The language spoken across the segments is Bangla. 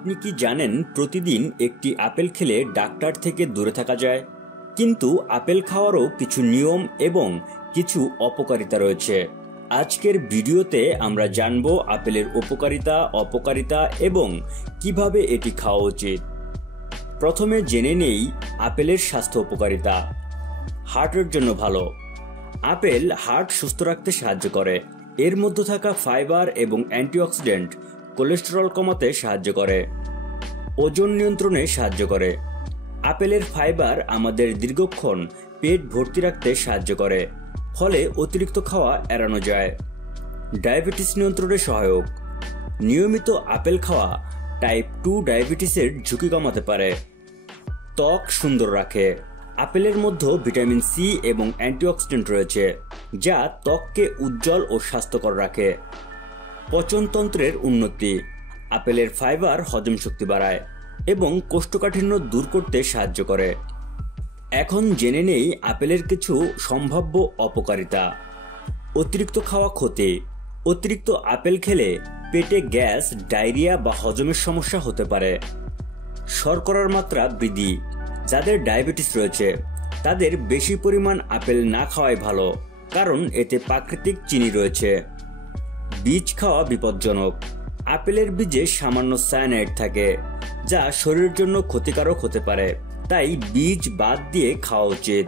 আপনি কি জানেন প্রতিদিন একটি আপেল খেলে ডাক্তার থেকে দূরে থাকা যায়? কিন্তু আপেল খাওয়ারও কিছু নিয়ম এবং কিছু অপকারিতা রয়েছে। আজকের ভিডিওতে আমরা জানব আপেলের উপকারিতা, অপকারিতা এবং কিভাবে এটি খাওয়া উচিত। প্রথমে জেনে নেই আপেলের স্বাস্থ্য উপকারিতা। হার্টের জন্য ভালো। আপেল হার্ট সুস্থ রাখতে সাহায্য করে। এর মধ্যে থাকা ফাইবার এবং অ্যান্টিঅক্সিডেন্ট কোলেস্টেরল কমাতে সাহায্য করে। ওজন নিয়ন্ত্রণে সাহায্য করে। আপেলের ফাইবার আমাদের দীর্ঘক্ষণ পেট ভর্তি রাখতে সাহায্য করে, ফলে অতিরিক্ত খাওয়া এড়ানো যায়। ডায়াবেটিস নিয়ন্ত্রণে সহায়ক। নিয়মিত আপেল খাওয়া টাইপ 2 ডায়াবেটিসের ঝুঁকি কমাতে পারে। ত্বক সুন্দর রাখে। আপেলের মধ্যে ভিটামিন সি এবং অ্যান্টিঅক্সিডেন্ট রয়েছে, যা ত্বককে উজ্জ্বল ও স্বাস্থ্যকর রাখে। পচনতন্ত্রের উন্নতি। আপেলের ফাইবার হজম শক্তি বাড়ায় এবং কোষ্ঠকাঠিন্য দূর করতে সাহায্য করে। এখন জেনে নেই আপেলের কিছু সম্ভাব্য অপকারিতা। অতিরিক্ত খাওয়া ক্ষতি। অতিরিক্ত আপেল খেলে পেটে গ্যাস, ডায়রিয়া বা হজমের সমস্যা হতে পারে। শর্করার মাত্রা বৃদ্ধি। যাদের ডায়াবেটিস রয়েছে তাদের বেশি পরিমাণ আপেল না খাওয়াই ভালো, কারণ এতে প্রাকৃতিক চিনি রয়েছে। বীজ খাওয়া বিপজ্জনক। আপেলের বীজে সামান্য সায়ানাইড থাকে, যা শরীরের জন্য ক্ষতিকারক হতে পারে, তাই বীজ বাদ দিয়ে খাওয়া উচিত।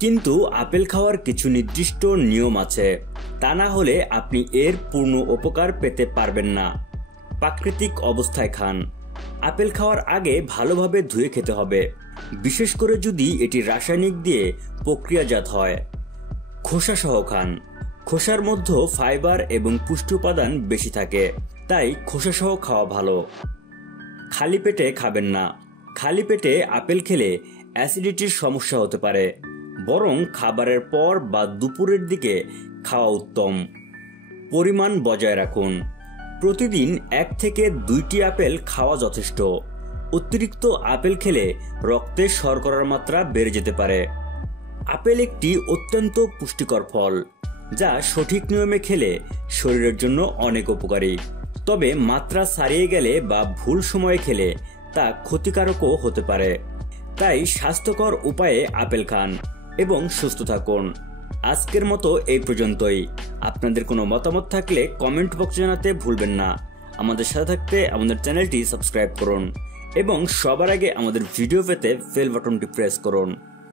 কিন্তু আপেল খাওয়ার কিছু নির্দিষ্ট নিয়ম আছে, তা না হলে আপনি এর পূর্ণ উপকার পেতে পারবেন না। প্রাকৃতিক অবস্থায় খান। আপেল খাওয়ার আগে ভালোভাবে ধুয়ে খেতে হবে, বিশেষ করে যদি এটি রাসায়নিক দিয়ে প্রক্রিয়াজাত হয়। খোসা সহ খান। খোসার মধ্যে ফাইবার এবং পুষ্টি উপাদান বেশি থাকে, তাই খোসা সহ খাওয়া ভালো। খালি পেটে খাবেন না। খালি পেটে আপেল খেলে অ্যাসিডিটির সমস্যা হতে পারে, বরং খাবারের পর বা দুপুরের দিকে খাওয়া উত্তম। পরিমাণ বজায় রাখুন। প্রতিদিন 1 থেকে 2টি আপেল খাওয়া যথেষ্ট। অতিরিক্ত আপেল খেলে রক্তে শর্করার মাত্রা বেড়ে যেতে পারে। আপেল একটি অত্যন্ত পুষ্টিকর ফল, যা সঠিক নিয়মে খেলে শরীরের জন্য অনেক উপকারী। তবে মাত্রা ছাড়িয়ে গেলে বা ভুল সময়ে খেলে তা ক্ষতিকারকও হতে পারে। তাই স্বাস্থ্যকর উপায়ে আপেল খান এবং সুস্থ থাকুন। আজকের মতো এই পর্যন্তই। আপনাদের কোনো মতামত থাকলে কমেন্ট বক্সে জানাতে ভুলবেন না। আমাদের সাথে থাকতে আমাদের চ্যানেলটি সাবস্ক্রাইব করুন এবং সবার আগে আমাদের ভিডিও পেতে বেল বাটনটি প্রেস করুন।